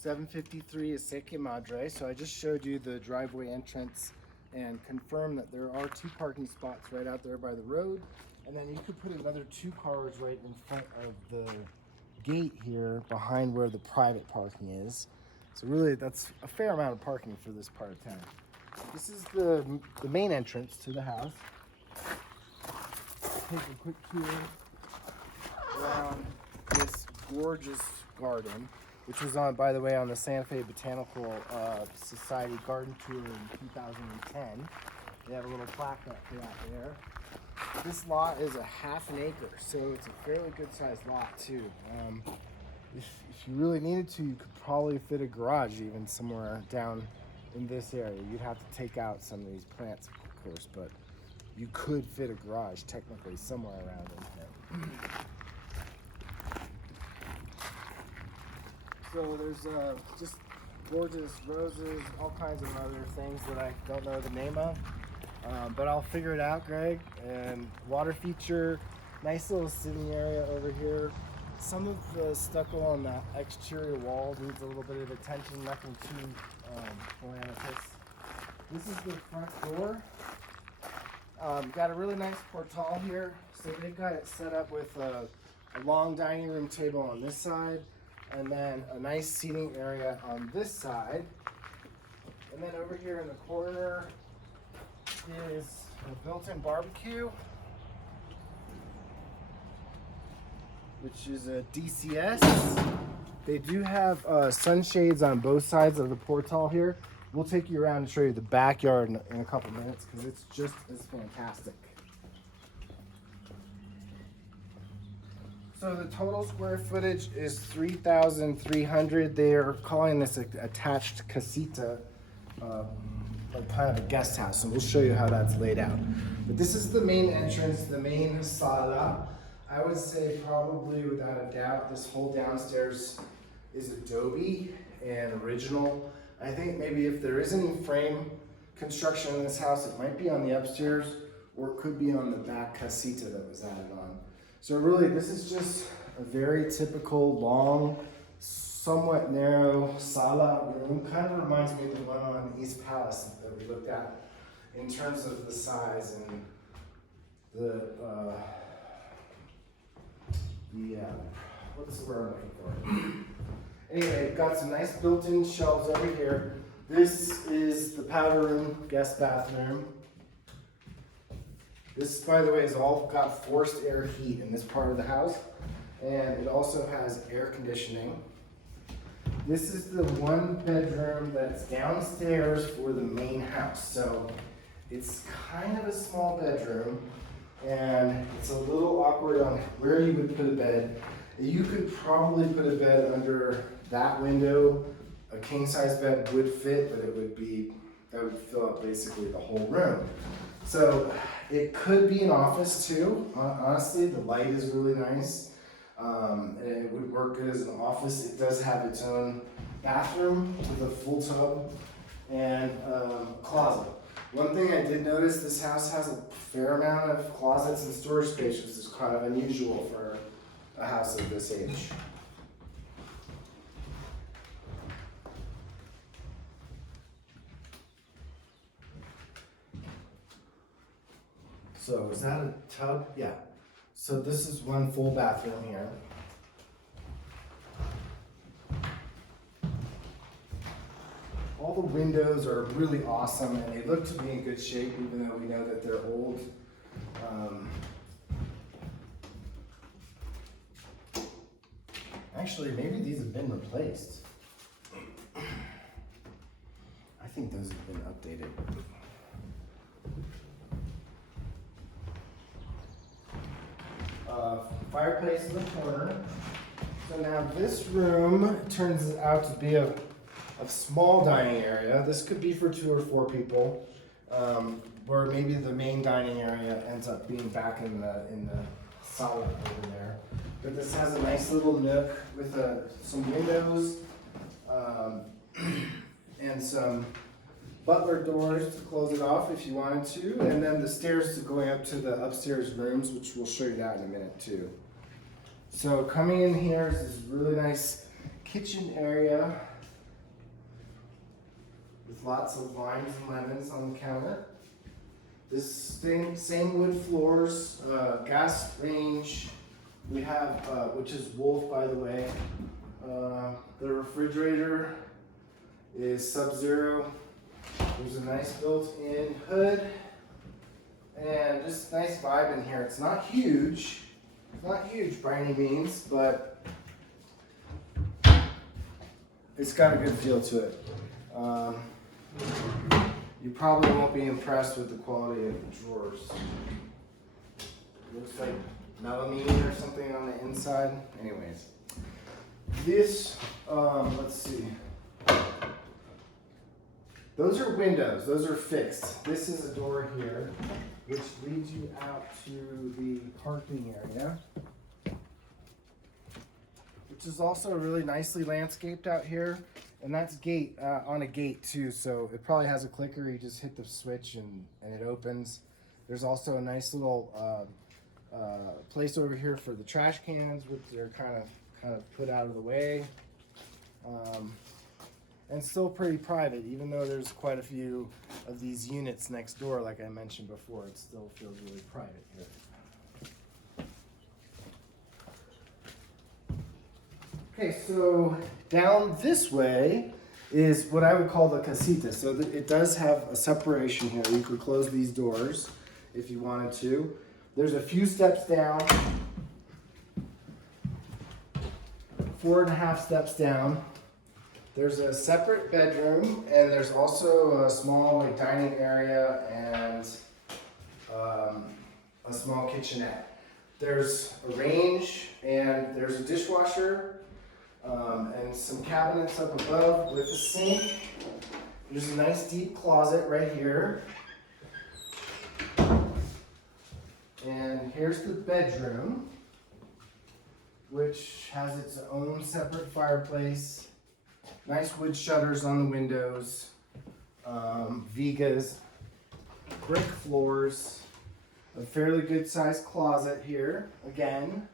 753 Acequia Madre. So I just showed you the driveway entrance and confirmed that there are 2 parking spots right out there by the road. And then you could put another 2 cars right in front of the gate here behind where the private parking is. So really that's a fair amount of parking for this part of town. This is the main entrance to the house. Take a quick tour around this gorgeous garden, which was on, by the way, on the Santa Fe Botanical Society garden tour in 2010. They have a little plaque up for that there. This lot is a ½ an acre, so it's a fairly good sized lot too. If you really needed to, you could probably fit a garage even somewhere down in this area. You'd have to take out some of these plants, of course, but you could fit a garage technically somewhere around in here. So there's just gorgeous roses, all kinds of other things that I don't know the name of, but I'll figure it out, Greg. And water feature, nice little sitting area over here. Some of the stucco on the exterior wall needs a little bit of attention, nothing too calamitous. This is the front door. Got a really nice portal here. So they've got it set up with a long dining room table on this side, and then a nice seating area on this side. And then over here in the corner is a built-in barbecue, which is a DCS. They do have sunshades on both sides of the portal here. We'll take you around and show you the backyard in a couple minutes because it's just as fantastic. So the total square footage is 3,300. They are calling this an attached casita, like kind of a guest house, and we'll show you how that's laid out. But this is the main entrance, the main sala. I would say probably without a doubt this whole downstairs is adobe and original. I think maybe if there is any frame construction in this house, it might be on the upstairs or it could be on the back casita that was added on. So really this is just a very typical long, somewhat narrow sala room. Kind of reminds me of the one on East Palace that we looked at in terms of the size and the what's the word I'm looking for? Anyway, got some nice built-in shelves over here. This is the powder room, guest bathroom. This, by the way, is all got forced air heat in this part of the house, and it also has air conditioning. This is the 1 bedroom that's downstairs for the main house. So it's kind of a small bedroom, and it's a little awkward on where you would put a bed. You could probably put a bed under that window. A king size bed would fit, but that would fill up basically the whole room. So it could be an office too. Honestly, the light is really nice. And it would work good as an office. It does have its own bathroom with a full tub and closet. One thing I did notice, this house has a fair amount of closets and storage space, which is kind of unusual for a house of this age. So is that a tub? Yeah. So this is one full bathroom here. All the windows are really awesome and they look to be in good shape even though we know that they're old. Actually, maybe these have been replaced. I think those have been updated. Fireplace in the corner. So now this room turns out to be a small dining area. This could be for 2 or 4 people, where maybe the main dining area ends up being back in the sala over there. But this has a nice little nook with some windows and some butler doors to close it off if you wanted to, and then the stairs to going up to the upstairs rooms, which we'll show you that in a minute too. So coming in here is this really nice kitchen area. with lots of limes and lemons on the counter. This same wood floors, gas range. We have, which is Wolf, by the way. The refrigerator is Sub-Zero. There's a nice built-in hood, and just nice vibe in here. It's not huge by any means, but it's got a good feel to it. You probably won't be impressed with the quality of the drawers. It looks like melamine or something on the inside. Anyways, this, let's see. Those are windows, those are fixed. This is a door here, which leads you out to the parking area, which is also really nicely landscaped out here. And that's on a gate too, so it probably has a clicker. You just hit the switch and it opens. There's also a nice little place over here for the trash cans, which they're kind of put out of the way. And still pretty private, even though there's quite a few of these units next door, like I mentioned before. It still feels really private here. Okay, so down this way is what I would call the casita. So it does have a separation here. You could close these doors if you wanted to. There's a few steps down, 4.5 steps down. There's a separate bedroom, and there's also a small dining area and a small kitchenette. There's a range, and there's a dishwasher, and some cabinets up above with a sink. There's a nice deep closet right here. And here's the bedroom, which has its own separate fireplace. Nice wood shutters on the windows, Vigas, brick floors, a fairly good sized closet here. Again,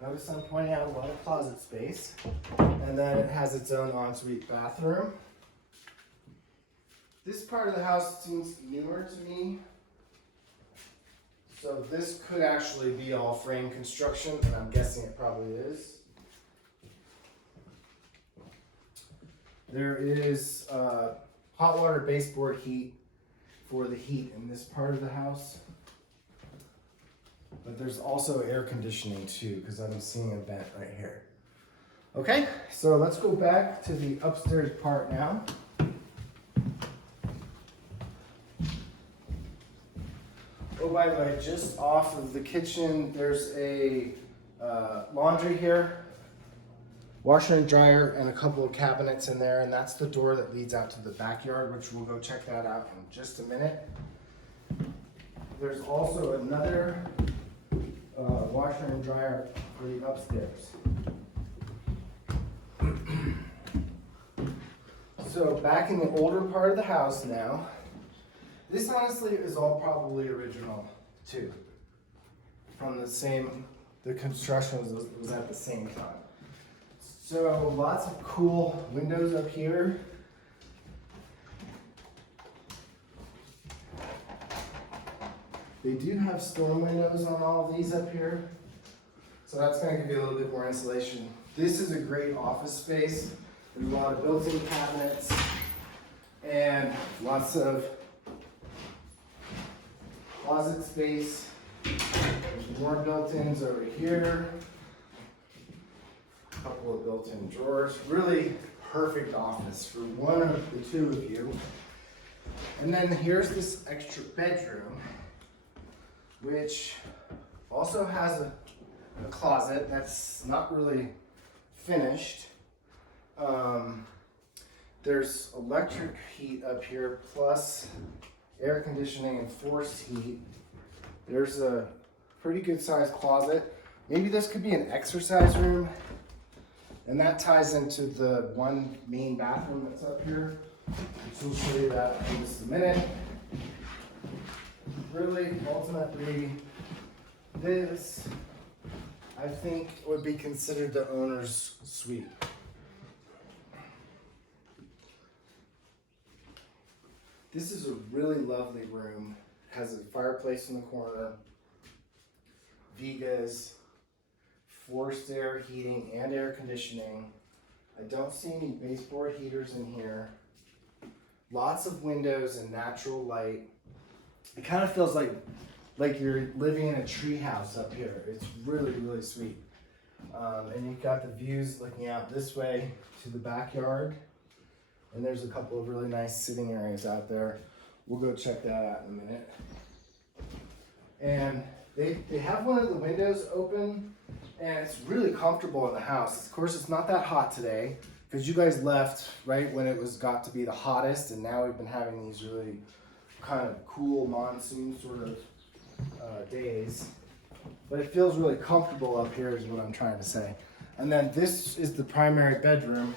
notice I'm pointing out a lot of closet space. And then it has its own ensuite bathroom. This part of the house seems newer to me. So this could actually be all frame construction, and I'm guessing it probably is. There is hot water baseboard heat for the heat in this part of the house. But there's also air conditioning too, because I'm seeing a vent right here. Okay, so let's go back to the upstairs part now. Oh, by the way, just off of the kitchen, there's a laundry here. Washer and dryer and a couple of cabinets in there, and that's the door that leads out to the backyard, which we'll go check that out in just a minute. There's also another washer and dryer for the upstairs. So back in the older part of the house now, this honestly is all probably original too. From the construction was at the same time. So lots of cool windows up here. They do have storm windows on all of these up here. So that's going to give you a little bit more insulation. This is a great office space. There's a lot of built-in cabinets and lots of closet space. There's more built-ins over here. A couple of built-in drawers. Really perfect office for one of the two of you. And then here's this extra bedroom, which also has a closet that's not really finished. There's electric heat up here, plus air conditioning and forced heat. There's a pretty good sized closet. Maybe this could be an exercise room. And that ties into the one main bathroom that's up here. So we'll show you that in just a minute. Really, ultimately, this, I think, would be considered the owner's suite. This is a really lovely room. Has a fireplace in the corner, Vigas, forced air heating and air conditioning. I don't see any baseboard heaters in here. Lots of windows and natural light. It kind of feels like you're living in a tree house up here. It's really, really sweet. And you've got the views looking out this way to the backyard. And there's a couple of really nice sitting areas out there. We'll go check that out in a minute. And they have one of the windows open, and it's really comfortable in the house. Of course, it's not that hot today because you guys left right when it got to be the hottest, and now we've been having these really kind of cool monsoon sort of days. But it feels really comfortable up here is what I'm trying to say. And then this is the primary bathroom,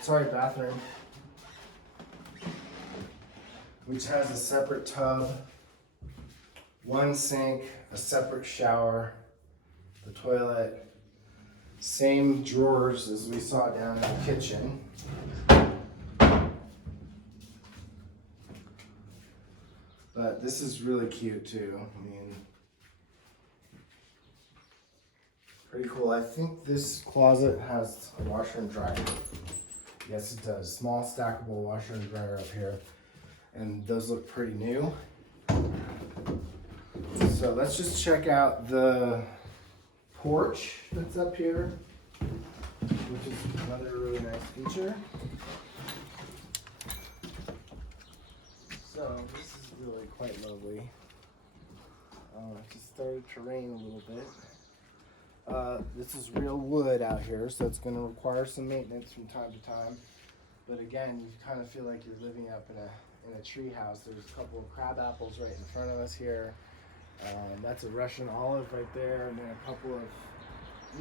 which has a separate tub, one sink, a separate shower, the toilet, same drawers as we saw down in the kitchen. But this is really cute too. I mean, pretty cool. I think this closet has a washer and dryer. Yes, it does. Small stackable washer and dryer up here. And those look pretty new. So let's just check out the porch that's up here, which is another really nice feature. So this is really quite lovely. It just started to rain a little bit. This is real wood out here, so it's going to require some maintenance from time to time. But again, you kind of feel like you're living up in a tree house. There's a couple of crab apples right in front of us here. That's a Russian olive right there, and then a couple of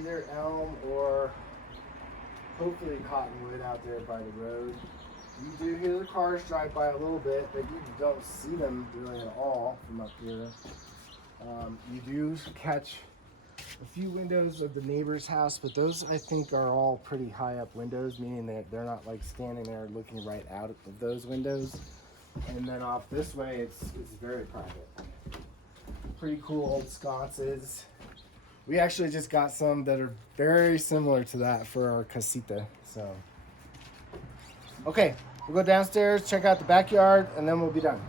either elm or hopefully cottonwood out there by the road. You do hear the cars drive by a little bit, but you don't see them really at all from up here. You do catch a few windows of the neighbor's house, but those I think are all pretty high up windows, meaning that they're not like standing there looking right out of those windows. And then off this way, it's very private. Pretty cool old sconces. We actually just got some that are very similar to that for our casita. So, okay, we'll go downstairs, check out the backyard, and then we'll be done.